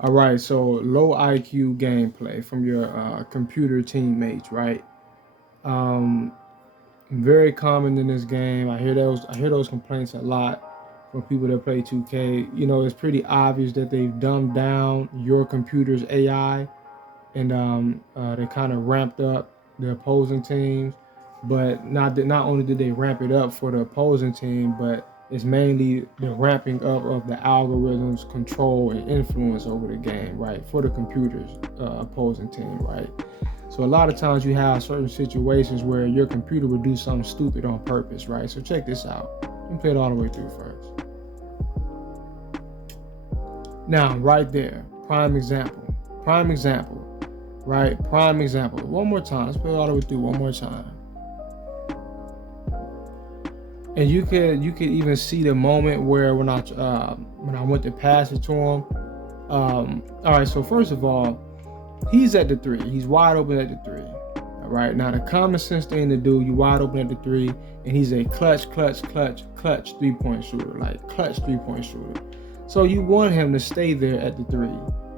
All right, so low IQ gameplay from your computer teammates, right? Um, Very common in this game. I hear those complaints a lot from people that play 2K. It's pretty obvious that they've dumbed down your computer's AI, and they kind of ramped up the opposing teams. But not only did they ramp it up for the opposing team, but it's mainly the ramping up of the algorithms control and influence over the game, right, for the computer's opposing team, right. So a lot of times you have certain situations where your computer would do something stupid on purpose, right? So check this out. Let me play it all the way through first. Now, right there, prime example. Prime example, right? Prime example. One more time. Let's play it all the way through one more time. And you could even see the moment where when I went to pass it to him. All right. So first of all, he's at the three. He's wide open at the three. All right. Now the common sense thing to do, you wide open at the three, and he's a clutch 3-point shooter, like clutch 3-point shooter. So you want him to stay there at the three.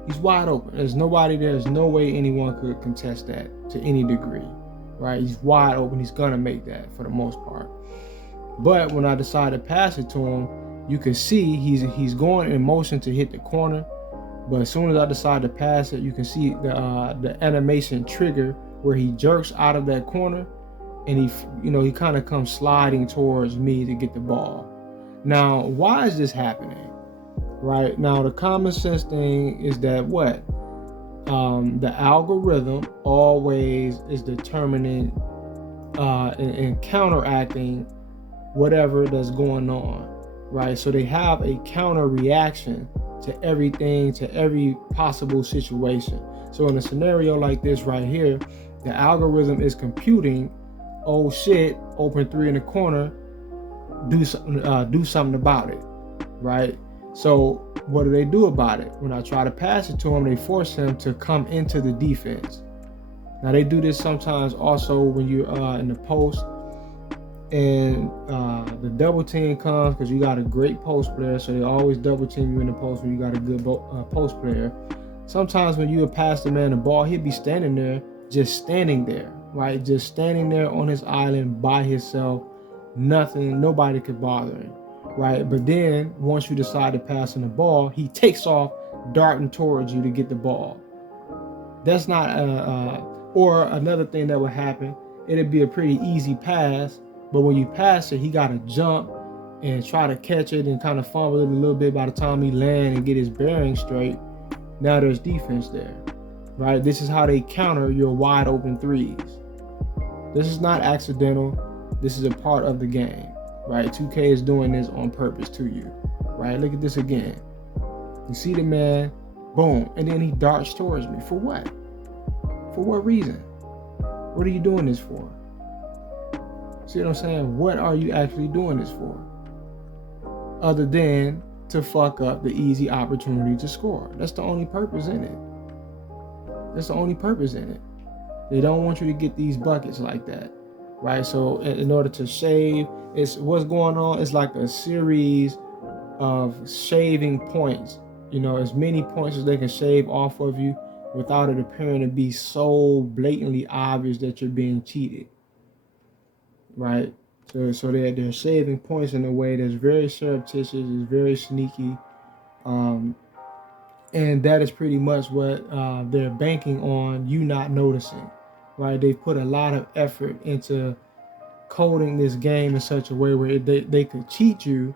He's wide open. There's nobody there. There's no way anyone could contest that to any degree, right? He's wide open. He's gonna make that for the most part. But when I decided to pass it to him, you can see he's going in motion to hit the corner. But as soon as I decide to pass it, you can see the animation trigger where he jerks out of that corner, and he kind of comes sliding towards me to get the ball. Now, why is this happening? Right now, the common sense thing is that the algorithm always is determining and counteracting whatever that's going on, right? So they have a counter reaction to everything, to every possible situation. So in a scenario like this right here, the algorithm is computing, oh shit, open three in the corner, do something about it, right? So what do they do about it? When I try to pass it to him, they force him to come into the defense. Now they do this sometimes also when you're in the post, and the double team comes because you got a great post player, so they always double team you in the post when you got a good post player. Sometimes when you pass the man the ball, he'll be standing there, right? Just standing there on his island by himself. Nobody could bother him, right? But then once you decide to pass him the ball, he takes off, darting towards you to get the ball. That's not or another thing that would happen, it'd be a pretty easy pass, but when you pass it, he got to jump and try to catch it and kind of fumble it a little bit. By the time he land and get his bearings straight, now there's defense there, right? This is how they counter your wide open threes. This is not accidental. This is a part of the game, right? 2K is doing this on purpose to you, right? Look at this again. You see the man, boom, and then he darts towards me. For what? For what reason? What are you doing this for? See what I'm saying? What are you actually doing this for? Other than to fuck up the easy opportunity to score. That's the only purpose in it. That's the only purpose in it. They don't want you to get these buckets like that, right? So in order to shave, it's what's going on. It's like a series of shaving points. As many points as they can shave off of you without it appearing to be so blatantly obvious that you're being cheated. Right, so they're saving points in a way that's very surreptitious, is very sneaky, and that is pretty much what they're banking on you not noticing. Right, they've put a lot of effort into coding this game in such a way where they could cheat you,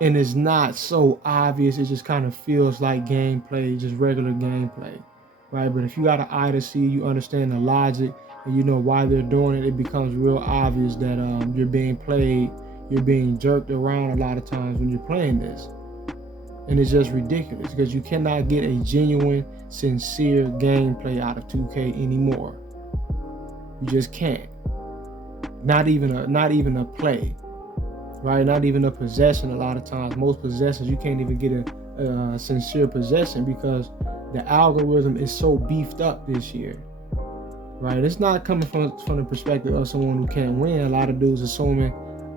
and it's not so obvious. It just kind of feels like gameplay, just regular gameplay, right? But if you got an eye to see, you understand the logic, and you know why they're doing it, it becomes real obvious that you're being played, you're being jerked around a lot of times when you're playing this. And it's just ridiculous because you cannot get a genuine, sincere gameplay out of 2K anymore. You just can't. Not even a play, right? Not even a possession a lot of times. Most possessions, you can't even get a sincere possession because the algorithm is so beefed up this year. Right, it's not coming from the perspective of someone who can't win. A lot of dudes assuming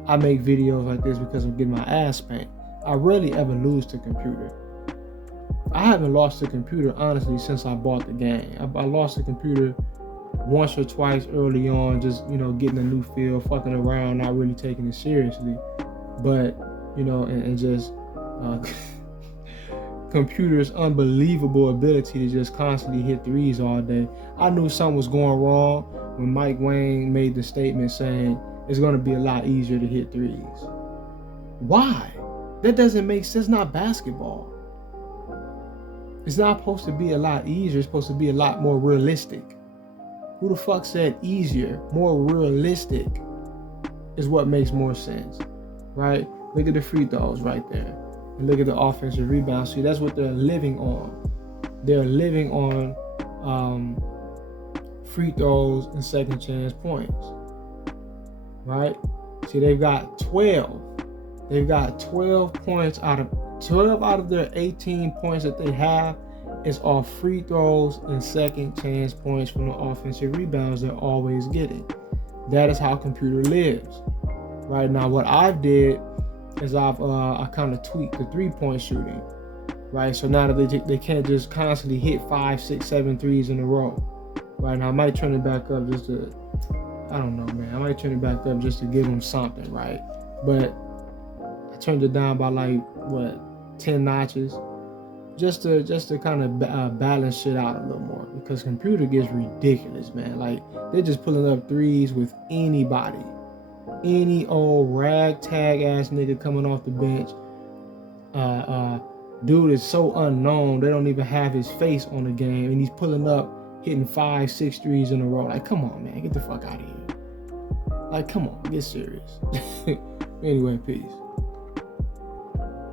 I make videos like this because I'm getting my ass spanked. I rarely ever lose to computer. I haven't lost a computer honestly since I bought the game. I lost a computer once or twice early on, just getting a new feel, fucking around, not really taking it seriously. But and just computer's unbelievable ability to just constantly hit threes all day. I knew something was going wrong when Mike Wang made the statement saying it's going to be a lot easier to hit threes. Why? That doesn't make sense. It's not basketball. It's not supposed to be a lot easier. It's supposed to be a lot more realistic. Who the fuck said easier? More realistic is what makes more sense, right? Look at the free throws right there. And look at the offensive rebounds. See, that's what they're living on. They're living on free throws and second chance points, right? See, they've got 12. They've got 12 points out of their 18 points that they have is off free throws and second chance points from the offensive rebounds they're always getting. That is how computer lives. Right now, what I've did is I kind of tweaked the 3-point shooting. Right, so now that they can't just constantly hit 5, 6, 7 threes in a row. Right now, I might turn it back up just to, I don't know, man. I might turn it back up just to give them something, right? But I turned it down by 10 notches, just to kind of balance shit out a little more, because computer gets ridiculous, man. Like, they're just pulling up threes with anybody, any old ragtag ass nigga coming off the bench. Dude is so unknown, they don't even have his face on the game, and he's pulling up, hitting 5, 6 threes in a row. Like, come on, man, get the fuck out of here. Like, come on, get serious. Anyway, peace.